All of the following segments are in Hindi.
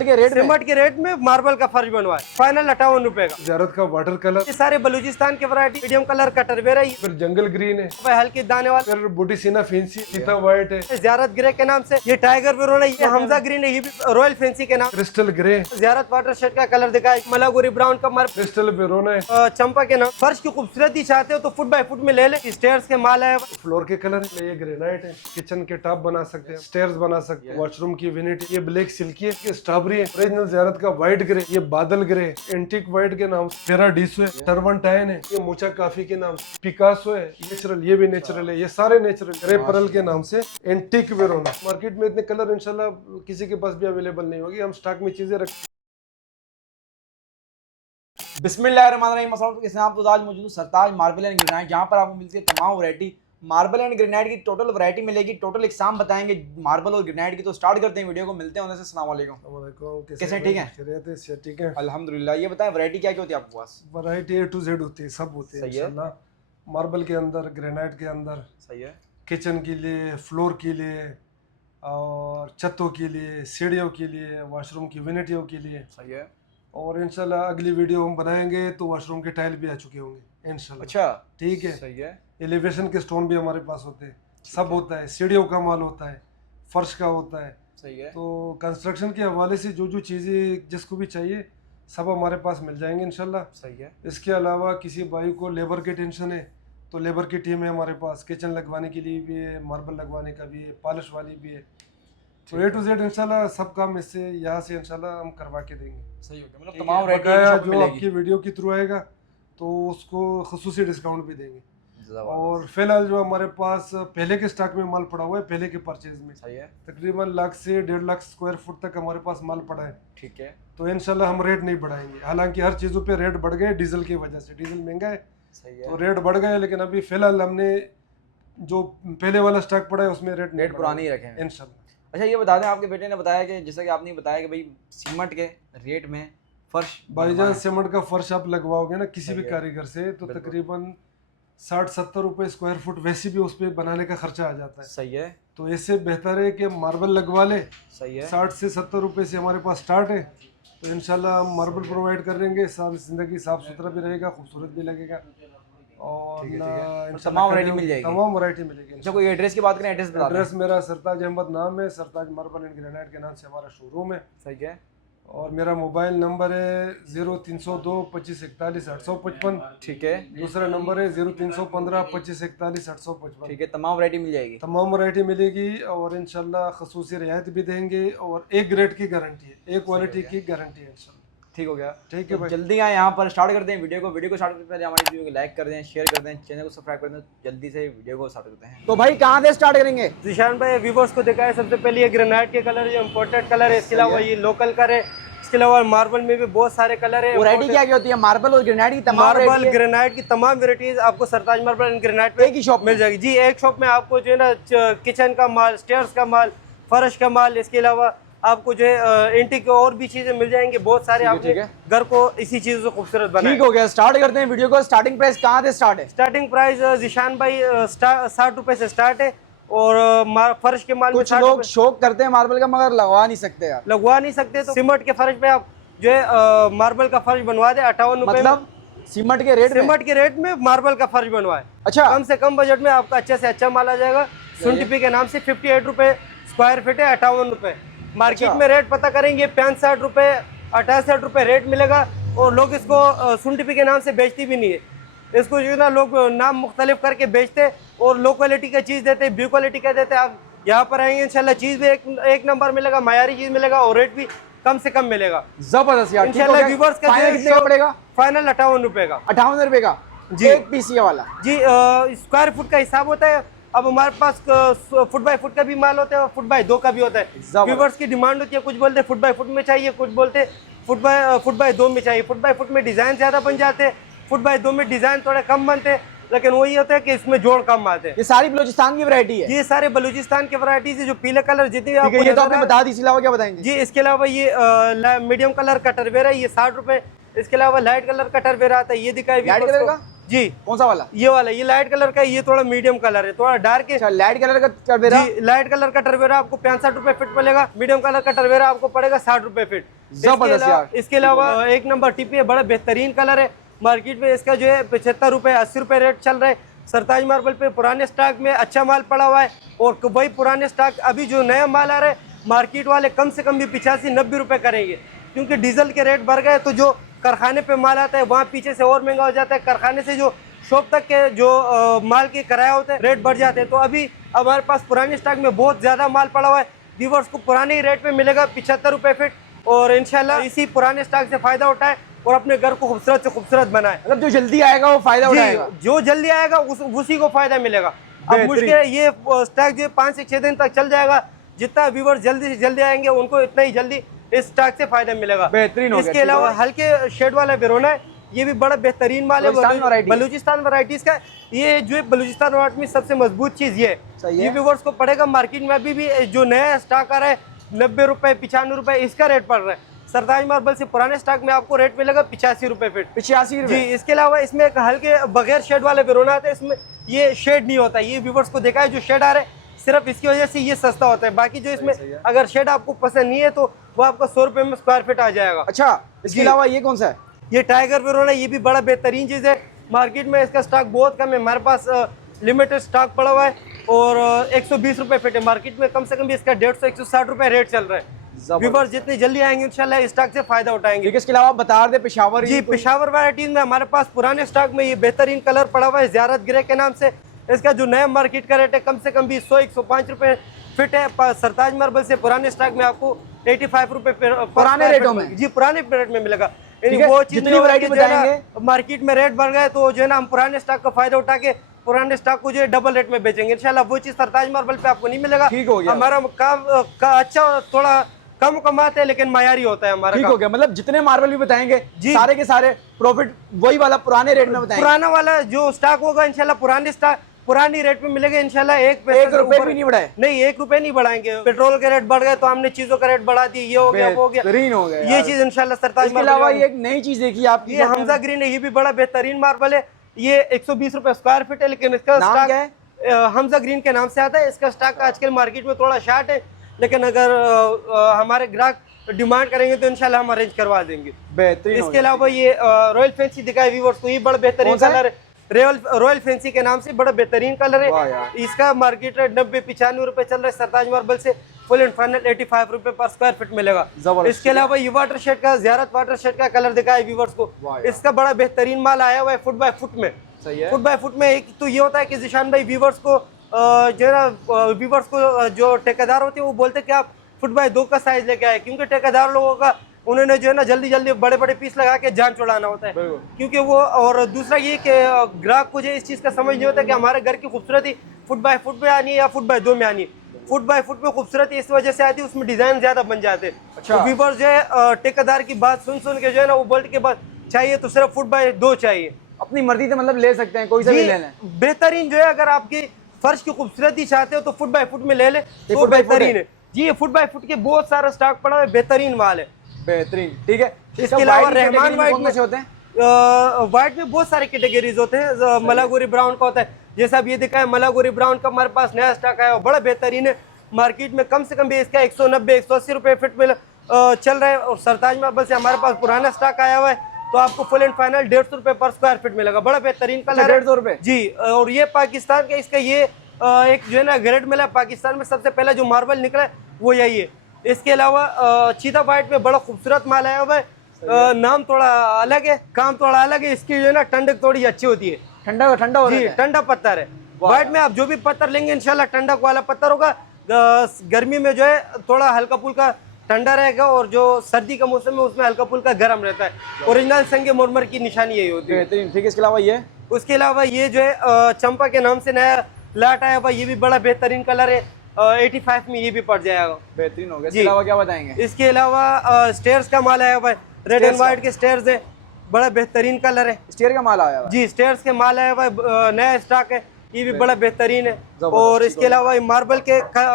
सिमट के रेट में मार्बल का फर्श बनवाए, फाइनल 58 रुपए का। ज़ियारत का वाटर कलर, ये सारे बलूचिस्तान के वैरायटी, मीडियम कलर का टरवेरा, फिर जंगल ग्रीन है, हल्के दाने वाला, फिर बुटीसीना फैंसी, सीता व्हाइट है, ज़ियारत ग्रे के नाम से, ये टाइगर वेरोना, ये हमजा ग्रीन है, ये भी रॉयल फैंसी के नाम। क्रिस्टल ग्रे, ज़ियारत वाटर शेड का कलर दिखा है, मलागुरी ब्राउन का मार्बल, क्रिस्टल वेरोना है, चंपा के नाम। फर्श की खूबसूरती चाहते हो तो फुट बाय फुट में ले ले, स्टेयर्स के माल है। फ्लोर के कलर है, ये ग्रेनाइट है, किचन के टॉप बना सकते हैं, स्टेयर्स बना सकते हैं, वॉशरूम की विनिटी, ये ब्लैक सिल्की है, ये स्ट्रॉबेरी है, ओरिजिनल ज़ियारत का व्हाइट ग्रे, ये बादल ग्रे, एंटीक व्हाइट के नाम से, पेराडीसो है, टर्बनटाइन है, ये मोचा काफी के नाम से, पिकासो है, नेचुरल, ये भी नेचुरल है, ये सारे नेचुरल, ग्रे परल के नाम से, एंटीक वेरोना। मार्केट में इतने कलर इंशाल्लाह किसी के पास भी अवेलेबल नहीं होगी, हम स्टॉक में चीजें रख। बिस्मिल्लाहिर्रहमानिर्रहीम, अस्सलाम वालेकुम। आज मौजूद सरताज मार्बल एंड ग्रेनाइट, जहाँ पर आपको मिलती है तमाम वैरायटी मार्बल एंड ग्रेनाइट की। टोटल वैरायटी मिलेगी, टोटल इकसाम बताएंगे मार्बल और ग्रेनाइट की। तो स्टार्ट करते हैं वीडियो को, मिलते हैं उनसे। अस्सलाम वालेकुम, कैसे ठीक है? ठीक है अल्हम्दुलिल्लाह। ये बताएं वैरायटी क्या क्या होती है आपके पास? वैरायटी A to Z होती है, सब होते हैं इंशाल्लाह। मार्बल के अंदर, ग्रेनाइट के अंदर, सही है, किचन के लिए, फ्लोर के लिए और छतों के लिए, सीढ़ियों के लिए, वॉशरूम की विनिटियों के लिए। सही है। और इंशाल्लाह अगली वीडियो हम बनाएंगे तो वॉशरूम के टाइल भी आ चुके होंगे इंशाल्लाह। अच्छा, ठीक है, सही है। एलिवेशन के स्टोन भी हमारे पास होते हैं, सब होता है, सीढ़ियों का माल होता है, फर्श का होता है। सही है। तो कंस्ट्रक्शन के हवाले से जो जो चीज़ें जिसको भी चाहिए सब हमारे पास मिल जाएंगे इंशाल्लाह। सही है। इसके अलावा किसी भाई को लेबर की टेंशन है तो लेबर की टीम है हमारे पास, किचन लगवाने के लिए भी है, मार्बल लगवाने का भी है, पॉलिश वाली भी है। तो A to Z इंशाल्लाह सब काम इससे यहाँ से इंशाल्लाह हम करवा के देंगे। सही हो गया, मतलब ठीक तमाम है, वैरायटी बकाया शॉप में जो मिलेगी। आपकी वीडियो के थ्रू आएगा तो उसको खसूसी डिस्काउंट भी देंगे। ज़बरदस्त। और फिलहाल जो हमारे पास पहले के स्टॉक में माल पड़ा हुआ है, पहले के परचेज में सही है। तकरीबन लाख से 1.5 लाख स्क्वायर फुट तक हमारे पास माल पड़ा है। ठीक है। तो इंशाल्लाह हम रेट नहीं बढ़ाएंगे, हालांकि हर चीज़ों पे रेट बढ़ गए डीजल की वजह से, डीजल महंगा है सही है। तो रेट बढ़ गए। लेकिन अभी फिलहाल हमने जो पहले वाला स्टॉक पड़ा है उसमें रेट पुराने ही रखे हैं इंशाल्लाह। अच्छा, ये बता दें, आपके बेटे ने बताया कि जैसा कि आपने बताया कि भाई सीमेंट के रेट में फर्श भाईजान सीमेंट का फर्श आप लगवाओगे ना किसी भी सही है। कारीगर से तो बिल्कुल। तकरीबन 60-70 रुपए स्क्वायर फुट वैसे भी उस पर बनाने का खर्चा आ जाता है। सही है। तो इससे बेहतर है कि मार्बल लगवा ले। सही है। 60 से 70 रुपए से हमारे पास स्टार्ट है। तो इंशाल्लाह हम मार्बल प्रोवाइड कर देंगे, सारी ज़िंदगी साफ सुथरा भी रहेगा, खूबसूरत भी लगेगा और ठीक है, ना ठीक है। और इंशाल्लाह तमाम वैरायटी मिल जाएगी। तमाम वैरायटी मिलेगी। अच्छा, कोई एड्रेस की बात करें, एड्रेस बता दें। एड्रेस मेरा सरताज अहमद नाम है, सरताज मार्बल एंड ग्रेनाइट के नाम से हमारा शोरूम है। सही है। और मेरा मोबाइल नंबर है 0302 25 41 855। ठीक है। दूसरा नंबर है 0315 25 41 855। ठीक है, तमाम वैरायटी मिल जाएगी। तमाम वैरायटी मिलेगी और इंशाल्लाह खसूसी रियायत भी देंगे और एक ग्रेड की गारंटी है, एक क्वालिटी की गारंटी है इंशाल्लाह। ठीक हो गया, ठीक है तो भाई। जल्दी आए यहाँ पर, स्टार्ट करते हैं वीडियो को स्टार्ट करते पहले हमारी वीडियो को लाइक कर दें, शेयर कर दें, चैनल को सब्सक्राइब कर दें। जल्दी से वीडियो को स्टार्ट करते हैं। तो भाई कहाँ से स्टार्ट करेंगे? जिशान भाई व्यूवर्स को दिखाया सबसे पहले ये ग्रेनाइट के कलर, ये इम्पोर्टेड कलर है, इसके अलावा ये लोकल कलर है, इसके अलावा मार्बल में भी बहुत सारे कलर है। वैरायटी क्या क्या होती है? मार्बल और ग्रेनाइट की तमाम मार्बल variety है? ग्रेनाइट की तमाम वेराइटीज आपको सरताज मार्बल एंड ग्रेनाइट पे एक ही शॉप मिल जाएगी जी। एक शॉप में आपको जो है ना किचन का माल, स्टेयर्स का माल, फर्श का माल, इसके अलावा आपको जो है एंटीक और भी चीजें मिल जाएंगी बहुत सारे। ठीक आपके है। घर को इसी चीज से खूबसूरत बनाए। ठीक हो गया, स्टार्ट करते हैं वीडियो को। स्टार्टिंग प्राइस कहाँ से स्टार्ट है? स्टार्टिंग प्राइस जिशान भाई 60 रुपए से स्टार्ट है और फर्श के माल में कुछ 60 लोग रुपए शौक करते हैं मार्बल का, मगर लगवा नहीं सकते यार। लगवा नहीं सकते तो सीमेंट के फर्श पे आप जो है मार्बल का फर्श बनवा दे 58 रुपए। मतलब सीमेंट के रेट में? सीमेंट के रेट में मार्बल का फर्श बनवाए। अच्छा, कम से कम बजट में आपका अच्छे से अच्छा माल आ जाएगा। सुनटिपी के नाम से 58 रुपए स्क्वायर फीट है, 58 रुपए। मार्केट अच्छा। में रेट पता करेंगे 65 रुपए 68 रुपए रेट मिलेगा और लोग इसको सुनटिपी के नाम से बेचती भी नहीं है। इसको जो है ना लोग नाम मुख्तलिफ करके बेचते और लो क्वालिटी का चीज़ देते, बी क्वालिटी का देते। आप यहाँ पर आएंगे इंशाल्लाह चीज़ भी एक नंबर मिलेगा, मायारी चीज़ मिलेगा और रेट भी कम से कम मिलेगा जबरदस्त यार। इंशाल्लाह। व्यूवर्स का फाइनल कितने का पड़ेगा? फाइनल 58 रुपए का। 58 रुपए का जी। एक पीस ये वाला जी स्क्वायर फुट का हिसाब होता है। अब हमारे पास फुट बाय फुट का भी माल होता है और फुट बाय 2 का भी होता है। जबरदस्त। व्यूवर्स की डिमांड होती है, कुछ बोलते हैं फुट बाय फुट में चाहिए, कुछ बोलते हैं फुट बाय 2 में चाहिए। फुट बाय फुट में डिजाइन ज्यादा बन जाते हैं, फुट बाय 2 में डिजाइन थोड़े कम बनते हैं, लेकिन वही होता है कि इसमें जोड़ कम आते हैं। ये सारी बलूचिस्तान की वैरायटी है? ये सारे बलूचिस्तान के वैरायटीज है। जो पीले कलर जितने ठीक है, ये तो आपने बता दी, इसके अलावा क्या बताएंगे? जी, इसके अलावा ये मीडियम कलर का टरवेरा, ये 60 रुपए। इसके अलावा लाइट कलर का टरवेरा आता है, ये दिखाई लाइट कलर का? जी कौन सा वाला? ये वाला, ये लाइट कलर का है, ये थोड़ा मीडियम कलर है, थोड़ा डार्क है। अच्छा, लाइट कलर का टवेरा। जी, लाइट कलर का टवेरा आपको 65 रुपए फीट मिलेगा। मीडियम कलर का टवेरा आपको पड़ेगा 60 रुपए फीट। जबरदस्त यार। इसके अलावा एक नंबर टीपी है, बड़ा बेहतरीन कलर है। मार्केट में इसका जो है 75 रुपए 80 रुपए रेट चल रहा है। सरताज मार्बल पे पुराने स्टॉक में अच्छा माल पड़ा हुआ है, और वही पुराने स्टॉक अभी जो नया माल आ रहा है, मार्केट वाले कम से कम भी 85-90 रुपए करेंगे, क्योंकि डीजल के रेट बढ़ गए। तो जो कारखाने पे माल आता है वहाँ पीछे से और महंगा हो जाता है, कारखाने से जो शॉप तक के जो माल के किराया होते हैं रेट बढ़ जाते हैं। तो अभी हमारे पास पुराने स्टॉक में बहुत ज़्यादा माल पड़ा हुआ है, व्यूअर्स को पुराने ही रेट पे मिलेगा 75 रुपए फीट। और इंशाल्लाह इसी पुराने स्टॉक से फायदा उठाए और अपने घर को खूबसूरत से खूबसूरत बनाए। मतलब जो जल्दी आएगा वो फायदा उठाएगा। जो जल्दी आएगा उसी को फायदा मिलेगा। अब मुश्किल ये स्टॉक जो 5 से 6 दिन तक चल जाएगा। जितना व्यूअर्स जल्दी से जल्दी आएंगे उनको इतना ही जल्दी इस स्टॉक से फायदा मिलेगा। बेहतरीन हो गया। इसके अलावा हल्के शेड वाला वेरोना है, ये भी बड़ा बेहतरीन माल है, बलूचिस्तान वैरायटीज का। ये जो बलूचिस्तान वैरायटी में सबसे मजबूत चीज ये है। ये व्यूअर्स को पड़ेगा मार्केट में अभी भी जो नया स्टॉक आ रहा है 90 रुपए 95 रुपए इसका रेट पड़ रहा है। सरताज मार्बल से पुराने स्टॉक में आपको रेट मिलेगा 85 रुपए फीट। 85 जी। इसके अलावा इसमें एक हल्के बगैर शेड वाले वेरोना आता है, इसमें ये शेड नहीं होता। ये व्यूअर्स को देखा है जो शेड आ रहा है, सिर्फ इसकी वजह से ये सस्ता होता है। बाकी जो इसमें अगर शेड आपको पसंद नहीं है तो वो आपका 100 रुपए में स्क्वायर फीट आ जाएगा। अच्छा, इसके अलावा ये कौन सा है? ये टाइगर वेरोना, ये भी बड़ा बेहतरीन चीज़ है। मार्केट में इसका स्टॉक बहुत कम है, हमारे पास लिमिटेड स्टॉक पड़ा हुआ है और 120 रुपए फीट है। मार्केट में कम से कम भी इसका 150-160 रुपए रेट चल रहा है। व्यूअर्स जितनी जल्दी आएंगे इंशाल्लाह इस स्टॉक से फायदा उठाएंगे। इसके अलावा बता दे पेशावर। जी, पेशावर वैरायटीज में हमारे पास पुराने स्टॉक में ये बेहतरीन कलर पड़ा हुआ है ज़ियारत ग्रे के नाम से। इसका जो नया मार्केट का रेट है कम से कम भी 100-105 रुपए फिट है। सरताज मार्बल से पुराने स्टॉक में आपको 85 रुपए पुराने रेटों में। जी, पुराने रेट में मिलेगा। वो चीज जितनी वैरायटी बताएंगे मार्केट में रेट बढ़ गए तो जो है ना हम पुराने स्टॉक का फायदा उठा के पुराने स्टॉक को जो है डबल रेट में बेचेंगे इंशाल्लाह। वो चीज सरताज मार्बल पे आपको नहीं मिलेगा। ठीक हो गया। हमारा काम का अच्छा थोड़ा कम कमाते हैं लेकिन मायारी होता है हमारा। ठीक हो गया। मतलब जितने मार्बल भी बताएंगे सारे के सारे प्रॉफिट वही वाला पुराने रेट में बताएंगे। पुराना वाला जो स्टॉक होगा इंशाल्लाह पुराने स्टॉक पुरानी रेट में मिलेगा इंशाल्लाह। 1 रुपए भी नहीं बढ़ाए? नहीं, 1 रुपए नहीं बढ़ाएंगे। पेट्रोल के रेट बढ़ गए तो हमने चीजों का रेट बढ़ा दी, ये हो गया वो हो गया। ग्रीन हो गया ये चीज इंशाल्लाह सरताज। इसके अलावा ये एक नई चीज देखी आपकी, ये हमजा ग्रीन है, ये भी बड़ा बेहतरीन मार्बल है। ये 120 रुपए स्क्वायर फीट है, लेकिन इसका नाम क्या है? हमजा ग्रीन के नाम से आता है। इसका स्टॉक आजकल मार्केट में थोड़ा शार्ट है, लेकिन अगर हमारे ग्राहक डिमांड करेंगे तो इंशाल्लाह हम अरेंज करवा देंगे। बेहतरीन। इसके अलावा ये रॉयल फैंसी दिखाए व्यूअर्स को, ये बड़ा बेहतरीन कलर है। रॉयल फैंसी के नाम से बड़ा बेहतरीन कलर है। इसका मार्केट रेट 90-95 रुपए चल रहा है। सरताज मार्बल से फुल एंड फाइनल 85 रुपए पर स्क्वायर फीट मिलेगा। इसके अलावा ये वाटर शेड का ज़ियारत वाटर शेड का कलर दिखाया व्यूअर्स को। इसका बड़ा बेहतरीन माल आया हुआ है फुट बाय फुट में। फुट बाय फुट में एक तो ये होता है कि जिशान भाई व्यूअर्स को जो है ना व्यूअर्स को जो ठेकेदार होते हैं वो बोलते हैं कि आप फुट बाय 2 का साइज लेके आए, क्योंकि ठेकेदार लोगों का उन्होंने जो है ना जल्दी जल्दी बड़े बड़े पीस लगा के जान छुड़ाना होता है, क्योंकि वो। और दूसरा ये कि ग्राहक को जो इस चीज़ का समझ नहीं होता कि हमारे घर की खूबसूरती फुट बाय फुट में आनी है या फुट बाय 2 में आनी है। फुट बाय फुट में खूबसूरती इस वजह से आती है उसमें डिजाइन ज्यादा बन जाते हैं। अच्छा। तो व्यूअर्स जो है ठेकेदार की बात सुन सुन के जो है ना वो बोल्ट के बाद चाहिए तो सिर्फ फुट बाय 2 चाहिए। अपनी मर्जी से मतलब ले सकते हैं, कोई सा भी ले लें। बेहतरीन जो है अगर आपकी फर्श की खूबसूरती चाहते हो तो फुट बाय फुट में ले ले तो बेहतरीन है। जी, ये फुट बाय फुट के बहुत सारा स्टॉक पड़ा है, बेहतरीन माल है। बेहतरीन। ठीक है। इसके अलावा रहमान वाइट में होते हैं, वाइट में बहुत सारे कैटेगरीज होते हैं। मलागोरी ब्राउन का होता है, जैसा अब ये दिखा है मलागोरी ब्राउन का हमारे पास नया स्टॉक आया, बड़ा बेहतरीन है। मार्केट में कम से कम भी इसका 190-180 रुपए फीट में चल रहा है। और सरताज मार्बल से हमारे पास पुराना स्टॉक आया हुआ है तो आपको फुल एंड फाइनल 150 रुपए पर स्क्वायर फीट मिलेगा। बड़ा बेहतरीन कलर है। 150 रुपए जी। और ये पाकिस्तान का इसका ये एक जो है ना ग्रेड मिला पाकिस्तान में सबसे पहला जो मार्बल निकला है वो यही है। इसके अलावा चीता वाइट में बड़ा खूबसूरत माल आया हुआ है। नाम थोड़ा अलग है, काम थोड़ा अलग है। इसकी जो है ना ठंडक थोड़ी अच्छी होती है। ठंडा ठंडा जी, ठंडा पत्थर है। वाइट में आप जो भी पत्थर लेंगे इंशाल्लाह ठंडक वाला पत्थर होगा। गर्मी में जो है थोड़ा हल्का फुल्का ठंडा रहेगा और जो सर्दी का मौसम है उसमें हल्का फुल्का गर्म रहता है। ओरिजिनल संगे मोरमर की निशानी यही होती है। ठीक है। इसके अलावा ये उसके अलावा ये जो है चंपा के नाम से नया लाट आया हुआ, ये भी बड़ा बेहतरीन कलर है। 85 में ये भी पड़ जाएगा। बेहतरीन हो गया। इसके अलावा क्या बताएंगे? इसके अलावा स्टेयर्स का माल आया हुआ है, रेड एंड व्हाइट के स्टेयर्स है, बड़ा बेहतरीन कलर है। स्टेयर का माल आया हुआ है? जी, स्टेयर्स के माल आया हुआ है, नया स्टॉक है, ये भी बड़ा बेहतरीन है। और इसके अलावा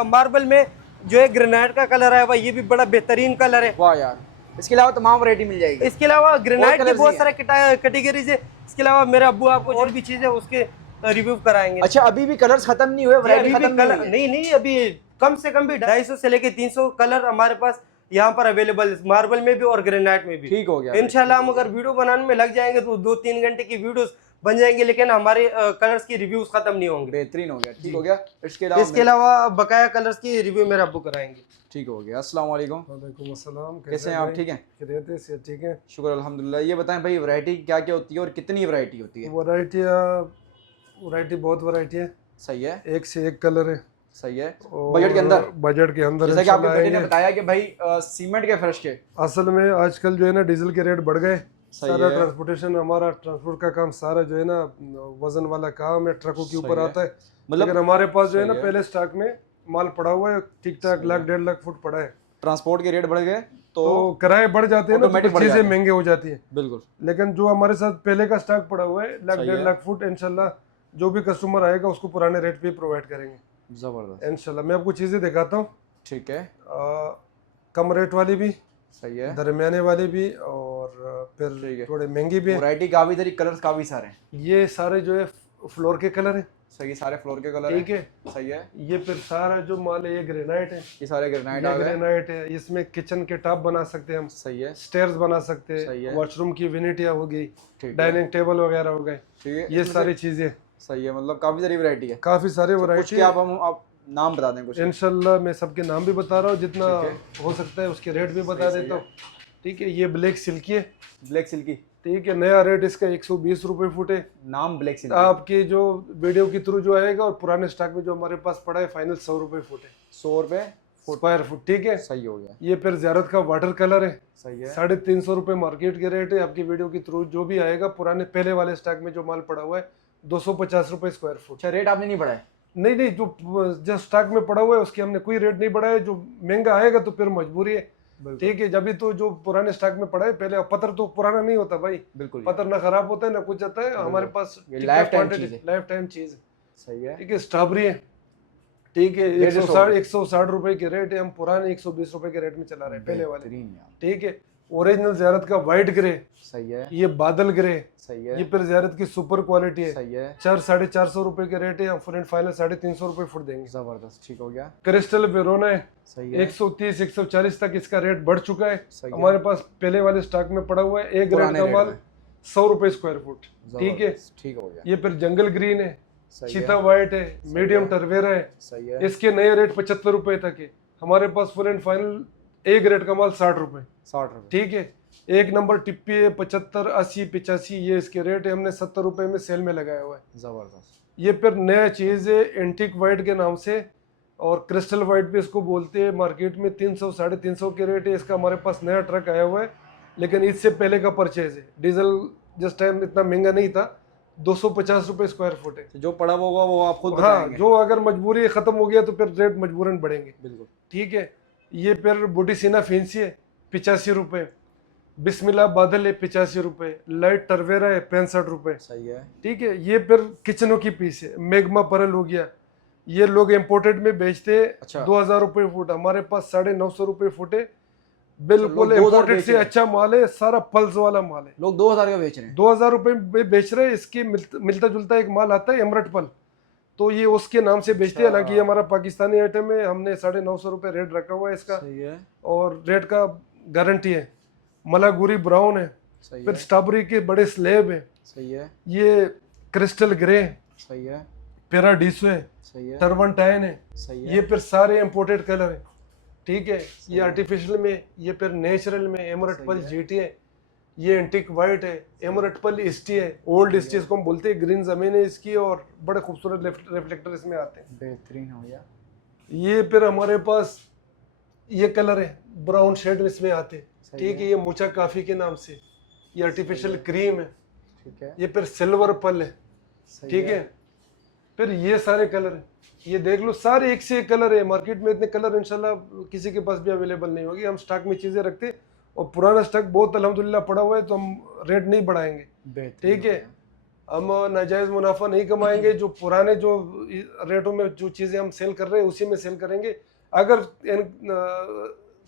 मार्बल में जो है ग्रेनाइट का कलर आया हुआ, ये भी बड़ा बेहतरीन कलर है। वाह यार। इसके अलावा तमाम वैरायटी मिल जाएगी। इसके अलावा ग्रेनाइट की colours बहुत भी सारे कैटेगरीज है। इसके अलावा मेरे अब्बू आपको और भी चीजें उसके रिव्यू कराएंगे। अच्छा, अभी भी कलर्स खत्म नहीं हुए, वैरायटी अभी भी खत्म नहीं कलर हुई है? नहीं, अभी कम से कम भी 250 से लेके 300 कलर हमारे पास यहाँ पर अवेलेबल, मार्बल में भी और ग्रेनाइट में भी। ठीक हो गया भाई, इंशाल्लाह हम अगर वीडियो बनाने में लग जाएंगे तो 2-3 घंटे की वीडियोस बन जाएंगे, लेकिन हमारे कलर्स की रिव्यूज खत्म नहीं होंगे। बेहतरीन हो गया, ठीक हो गया। इसके अलावा बकाया कलर्स की रिव्यू मेरे अब्बू कराएंगे। ठीक हो गया। अस्सलाम वालेकुम। वालेकुम अस्सलाम। कैसे हैं आप? ठीक हैं? खैरियत से? ठीक है, शुक्र अल्हम्दुलिल्लाह। ये बताएं भाई, वैरायटी क्या क्या होती है और कितनी वैरायटी होती है? वैरायटी बहुत वैरायटी है, सही है, एक से एक कलर है। सही है। और बजट के अंदर? बजट के अंदर जैसा कि आपके इंशाल्लाह बेटे ने आएंगे। बताया कि भाई सीमेंट के फर्श के असल में आजकल जो है ना डीजल के रेट बढ़ गए, सही सारा है। ट्रांसपोर्टेशन, हमारा ट्रांसपोर्ट का काम सारा जो है ना वजन वाला काम है, ट्रकों के ऊपर है। आता है। मतलब लेकिन हमारे पास जो है ना सही है। पहले स्टॉक में माल पड़ा हुआ है, ठीक ठाक 1-1.5 लाख फुट पड़ा है। ट्रांसपोर्ट के रेट बढ़ गए तो किराए बढ़ जाते हैं ना, ऑटोमेटिक तो बढ़ जाते चीजें हैं। महंगे हो जाती हैं। बिल्कुल लेकिन जो हमारे साथ पहले का स्टॉक पड़ा हुआ है, सही 1-1.5 है। लाख फुट, इंशाल्लाह जो भी कस्टमर आएगा उसको पुराने रेट पे प्रोवाइड करेंगे जबरदस्त, इंशाल्लाह। मैं आपको चीजें दिखाता हूँ, ठीक है, कम रेट वाली भी, सही है। दरमियाने वाली भी, और ठीक है। फिर थोड़े महंगी भी है। वैरायटी काफी सारी, कलर्स काफी सारे हैं। ये सारे जो है फ्लोर के कलर है, सही है, सारे फ्लोर के कलर ठीक हैं। है। सही है। ये फिर सारा जो माल है ये ग्रेनाइट है, ये सारे ग्रेनाइट ये आ गए। ग्रेनाइट है। इसमें किचन के टॉप बना सकते हैं हम, सही है, स्टेयर्स बना सकते सही है। हैं, वॉशरूम की विनिटिया हो गई, ठीक है, डाइनिंग टेबल वगैरह हो गए, ठीक है। ये इसमें सारी से- चीजें सही है, मतलब काफी सारी वैरायटी है। काफी सारे कुछ वैरायटी के आप नाम बता दें कुछ। इंशाल्लाह मैं सबके नाम भी बता रहा हूँ, जितना ठीक हो सकता है उसके रेट भी बता सही देता हूँ, ठीक है। ये ब्लैक सिल्की है, ब्लैक सिल्की, ठीक है। नया रेट इसका 120 रुपए फुट है। नाम ब्लैक सिल्की। आपकी जो वीडियो के थ्रू जो आएगा, और पुराने स्टॉक में जो हमारे पास पड़ा है, फाइनल 100 रुपए फुट है, 100 रुपए स्क्वायर फुट, ठीक है। सही हो गया, ये फिर ज़ियारत का वाटर कलर है, सही है। 350 रुपए मार्केट के रेट है। आपकी वीडियो के थ्रू जो भी आएगा, पुराने पहले वाले स्टॉक में जो माल पड़ा हुआ है 250 रुपए स्क्वायर फुट। अच्छा, रेट आपने नहीं बढ़ाया? नहीं, जो स्टॉक में पड़ा हुआ है उसके हमने कोई रेट नहीं बढ़ाया। जो महंगा आएगा तो फिर मजबूरी है, ठीक है। जब भी तो जो पुराने स्टॉक में पड़ा है, पहले पत्थर तो पुराना नहीं होता भाई, बिल्कुल, पत्थर ना खराब होता है ना कुछ आता है, हमारे पास लाइफ टाइम चीज है। लाइफ टाइम चीज है, सही है। ठीक है। स्ट्रॉबेरी है, ठीक है। 160 रुपए के रेट है, हम पुराने 120 रुपए के रेट में चला रहे हैं पहले वाले, बेहतरीन यार, ठीक है। ओरिजिनल ज़ियारत का वाइट ग्रे, सही है, ये बादल ग्रे, सही है, ये फिर ज़ियारत की सुपर क्वालिटी है। सही है, 400-450 रुपए के रेट है, हम फुल एंड फाइनल 350 रुपए फुट देंगे। जबरदस्त, ठीक हो गया, क्रिस्टल वेरोना है, सही है, 130-140 तक इसका रेट बढ़ चुका है। सही है। हमारे पास पहले वाले स्टॉक में पड़ा हुआ है, एक ग्रेड पुराने का रेट माल में। 100 रुपए स्क्वायर फुट, ठीक है। जबरदस्त, ठीक हो गया, ये फिर जंगल ग्रीन है, सही चीता है, व्हाइट है, मीडियम टर्वेरा है। सही है, इसके नए रेट 75 रुपए तक है। हमारे पास फुल एंड फाइनल एक ग्रेड का माल 60 रुपए, 60 रुपए, ठीक है। एक नंबर टिप्पी है 75, 80, 85, ये इसके रेट है। हमने 70 रुपए में सेल में लगाया हुआ है। जबरदस्त, ये फिर नया चीज़ है एंटीक वाइट के नाम से, और क्रिस्टल वाइट भी इसको बोलते हैं। मार्केट में 300-350 के रेट है इसका। हमारे पास नया ट्रक आया हुआ है, लेकिन इससे पहले का परचेज है। डीजल जिस टाइम इतना महंगा नहीं था, 250 रुपए स्क्वायर फुट है। जो पड़ा होगा वो आप खुद हाँ, बताएंगे। जो अगर मजबूरी खत्म हो गया तो फिर रेट मजबूरन बढ़ेंगे, बिल्कुल, ठीक है। ये फिर बुटीसीना फैंसी है 85 रुपए, बिस्मिल्लाह बादल है 85 रुपए, लाइट टर्वेरा है 65 रुपए, सही है, ठीक है। ये फिर किचनों की पीस है, मैग्मा परल हो गया। ये लोग इम्पोर्टेड में बेचते हैं अच्छा। 2000 रुपए फुट, हमारे पास 950 रुपए फुट है। बिल्कुल लोग 2000 इम्पोर्टेड बेच से रहे हैं। अच्छा माल है, सारा पल्स वाला माल है। लोग 2000 का बेच रहे हैं। 2000 रुपए में बेच रहे हैं। इसके मिलता जुलता एक माल आता है एमरट पल, तो ये उसके नाम से बेचते हैं। हालांकि ये हमारा पाकिस्तानी आइटम है, हमने 950 रुपए रेट रखा हुआ है इसका, सही है, और रेट का गारंटी है। मलागुरी ब्राउन है, सही फिर है, स्ट्रॉबेरी के बड़े स्लेब है, सही है, ये क्रिस्टल ग्रे, सही है, पेराडीसो है, सही है, टर्वनटाइन है। सही है, ये फिर सारे इंपोर्टेड कलर है, ठीक है। ये आर्टिफिशियल में, ये फिर नेचुरल में एमरट पल जीटी है, ये एंटिक वाइट है, एमरट पल इस्टी है, ओल्ड इस्टी इसको हम बोलते हैं। ग्रीन जमीन है इसकी, और बड़े खूबसूरत रिफ्लेक्टर इसमें आते हैं। बेहतरीन हो गया, ये फिर हमारे पास ये कलर है, ब्राउन शेड इसमें आते हैं, ठीक है। ये मोचा काफी के नाम से, ये आर्टिफिशियल क्रीम है, ठीक है, ये फिर सिल्वर पल है, सही ठीक है। फिर ये सारे कलर हैं, ये देख लो, सारे एक से एक कलर है। मार्केट में इतने कलर इंशाल्लाह किसी के पास भी अवेलेबल नहीं होगी। हम स्टॉक में चीज़ें रखते, और पुराना स्टॉक बहुत अल्हम्दुलिल्लाह पड़ा हुआ है, तो हम रेट नहीं बढ़ाएंगे, बेहतरीन ठीक है। हम नाजायज़ मुनाफा नहीं कमाएंगे। जो पुराने जो रेटों में जो चीज़ें हम सेल कर रहे हैं उसी में सेल करेंगे। अगर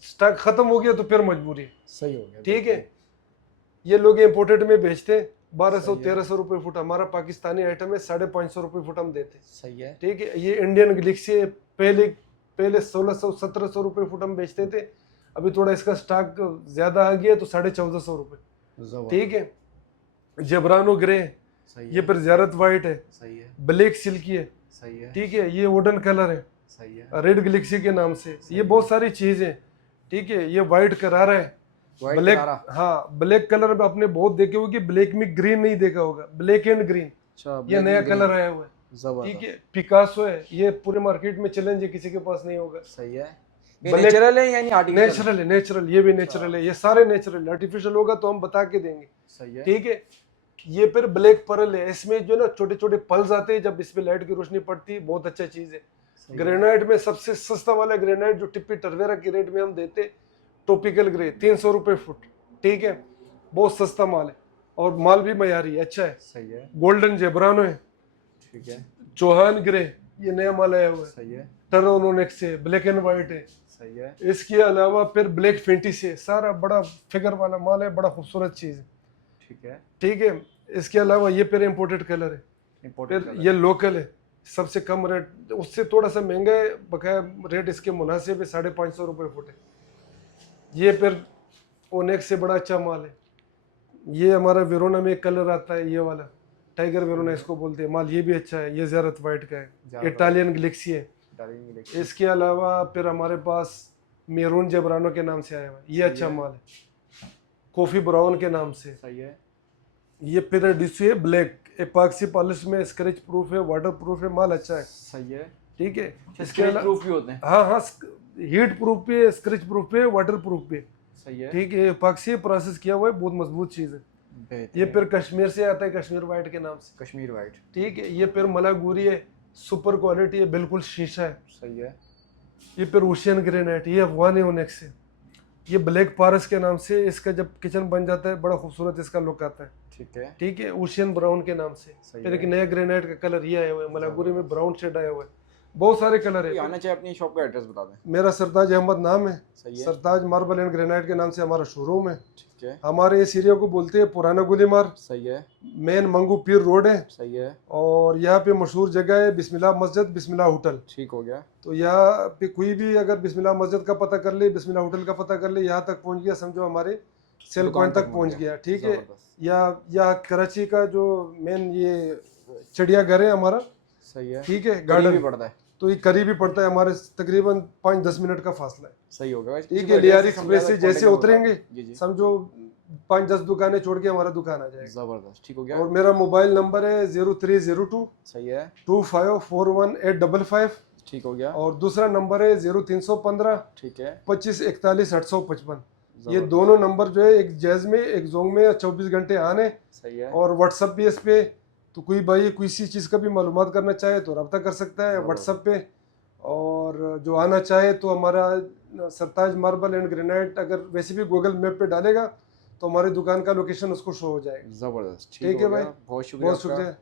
स्टॉक खत्म हो गया तो फिर मजबूरी है। सही हो गया। ठीक है, ये लोग इम्पोर्टेड में बेचते हैं 1200-1300 रुपये फुट, हमारा पाकिस्तानी आइटम है 550 रुपये फुट हम देते हैं। सही है। ठीक है, ये इंडियन गैलेक्सी है, पहले 1600-1700 रुपये फुट हम बेचते थे, अभी थोड़ा इसका स्टॉक ज्यादा आ गया तो 1450 रुपये। ठीक है, जबरानो ग्रे, सही ये फिर ज़्यारत वाइट है, सही है। ब्लैक सिल्की है, सही है। ठीक है, ये वुडन कलर है, सही है। रेड गैलेक्सी के नाम से, ये बहुत सारी चीजें। ठीक है, ये वाइट करारा है, ब्लैक, हाँ ब्लैक कलर में आपने बहुत देखे होंगे, ब्लैक में ग्रीन नहीं देखा होगा, ब्लैक एंड ग्रीन, ये नया कलर आया हुआ है। ठीक है, पिकासो है, ये पूरे मार्केट में चैलेंज है, किसी के पास नहीं होगा। सही है। नेचुरल है यानी आर्टिफिशियल? नेचुरल है, नेचुरल, ये भी नेचुरल है, ये सारे नेचुरल। आर्टिफिशियल होगा तो हम बता के देंगे। सही है। ठीक है, ये फिर ब्लैक पर्ल है, इसमें जो ना छोटे छोटे पल्स आते हैं, जब इस पे लाइट की रोशनी पड़ती है, बहुत अच्छा चीज है। ग्रेनाइट में सबसे सस्ता वाला ग्रेनाइट जो टिप्पी टर्वेरा के रेट में हम देते, टॉपिकल ग्रे 300 रुपये फुट। ठीक है, बहुत सस्ता माल है और माल भी मयारी है, अच्छा है। सही है। गोल्डन जेब्रानो है, ठीक है। चौहान ग्रे, ये नया माल आया हुआ है। सही है। टर्नोनेक्स है, ब्लैक एंड व्हाइट है। सही है। इसके अलावा फिर ब्लैक फेंटी से, सारा बड़ा फिगर वाला माल है, बड़ा खूबसूरत चीज है। ठीक है। ठीक है, इसके अलावा ये फिर इम्पोर्टेड कलर है, फिर ये लोकल है, सबसे कम रेट, उससे थोड़ा सा महंगा है, बकाया रेट इसके मुनासिब है, 550 रुपये फुट है। ये फिर ओनेक्स से बड़ा अच्छा माल है। ये हमारा वेरोना में एक कलर आता है, ये वाला टाइगर वेरोना इसको बोलते हैं, माल ये भी अच्छा है, ये ज़्यारत वाइट का है, इटालियन गैलेक्सी है। इसके अलावा फिर हमारे पास मेरून जबरानो के नाम से आया हुआ है, ये अच्छा माल है, कॉफ़ी ब्राउन के नाम से। सही है। ये फिर डिस्यू है ब्लैक, एपॉक्सी पॉलिश में, स्क्रैच प्रूफ है, वाटर प्रूफ है, माल अच्छा है। सही है। ठीक है, इसके अलावा प्रूफ भी होते हैं? हाँ हाँ, हीट प्रूफ पे, स्क्रैच प्रूफ पे, वाटर प्रूफ पे। सही है। ठीक है, एपॉक्सी प्रोसेस किया हुआ है, बहुत मजबूत चीज़ है। ये फिर कश्मीर से आता है, कश्मीर वाइट के नाम से। कश्मीर वाइट। ठीक है, ये फिर मलागुरी है, सुपर क्वालिटी है, बिल्कुल शीशा है। सही है। ये फिर ओशियन ग्रेनाइट, ये अफगान है ओनेक्स से। ये ब्लैक पारस के नाम से, इसका जब किचन बन जाता है बड़ा खूबसूरत इसका लुक आता है। ठीक है। ठीक है, ओशियन ब्राउन के नाम से। फिर एक नया ग्रेनाइट का कलर ये आया हुआ है, मलागुरी में ब्राउन शेड आया हुआ है, बहुत सारे कलर है। आना चाहिए, अपनी शॉप का एड्रेस बता दें। मेरा सरताज अहमद नाम है। सही है। सरताज मार्बल एंड ग्रेनाइट के नाम से हमारा शोरूम है। ठीक है। हमारे इस एरिया को बोलते हैं पुराना गुलीमार। सही है। मेन मंगू पीर रोड है। सही है। और यहाँ पे मशहूर जगह है बिस्मिल्लाह मस्जिद, बिस्मिल्लाह होटल। ठीक हो गया। तो यहाँ पे कोई भी अगर बिस्मिल्लाह मस्जिद का पता कर ले, बिस्मिल्लाह होटल का पता कर ले, यहाँ तक पहुँच गया, समझो हमारे सेल पॉइंट तक पहुँच गया। ठीक है, या कराची का जो मेन ये चिड़ियाघर है हमारा। सही है। ठीक है, गार्डन भी पड़ता है, तो ये करीब ही पड़ता है, हमारे तकरीबन 5-10 मिनट का फासला है। सही हो गया। ठीक है, लियारी एक्सप्रेस से जैसे उतरेंगे, समझो 5-10 दुकानें छोड़ के हमारा दुकान आ जाएगा। जबरदस्त। ठीक हो गया। और मेरा मोबाइल नंबर है 0302। सही है। 2541-855। ठीक हो गया। और दूसरा नंबर है 0315। ठीक है। 2541-855। ये दोनों नंबर जो है, एक जैज में एक जोंग में 24 घंटे आने। सही है। और व्हाट्सअप भी इस पे, तो कोई भाई कोई सी चीज़ का भी मालूमात करना चाहे तो रब्ता कर सकता है व्हाट्सअप पे। और जो आना चाहे तो हमारा सरताज मार्बल एंड ग्रेनाइट अगर वैसे भी गूगल मैप पे डालेगा तो हमारी दुकान का लोकेशन उसको शो हो जाएगा। ज़बरदस्त। ठीक है भाई, बहुत शुक्रिया। बहुत शुक्रिया।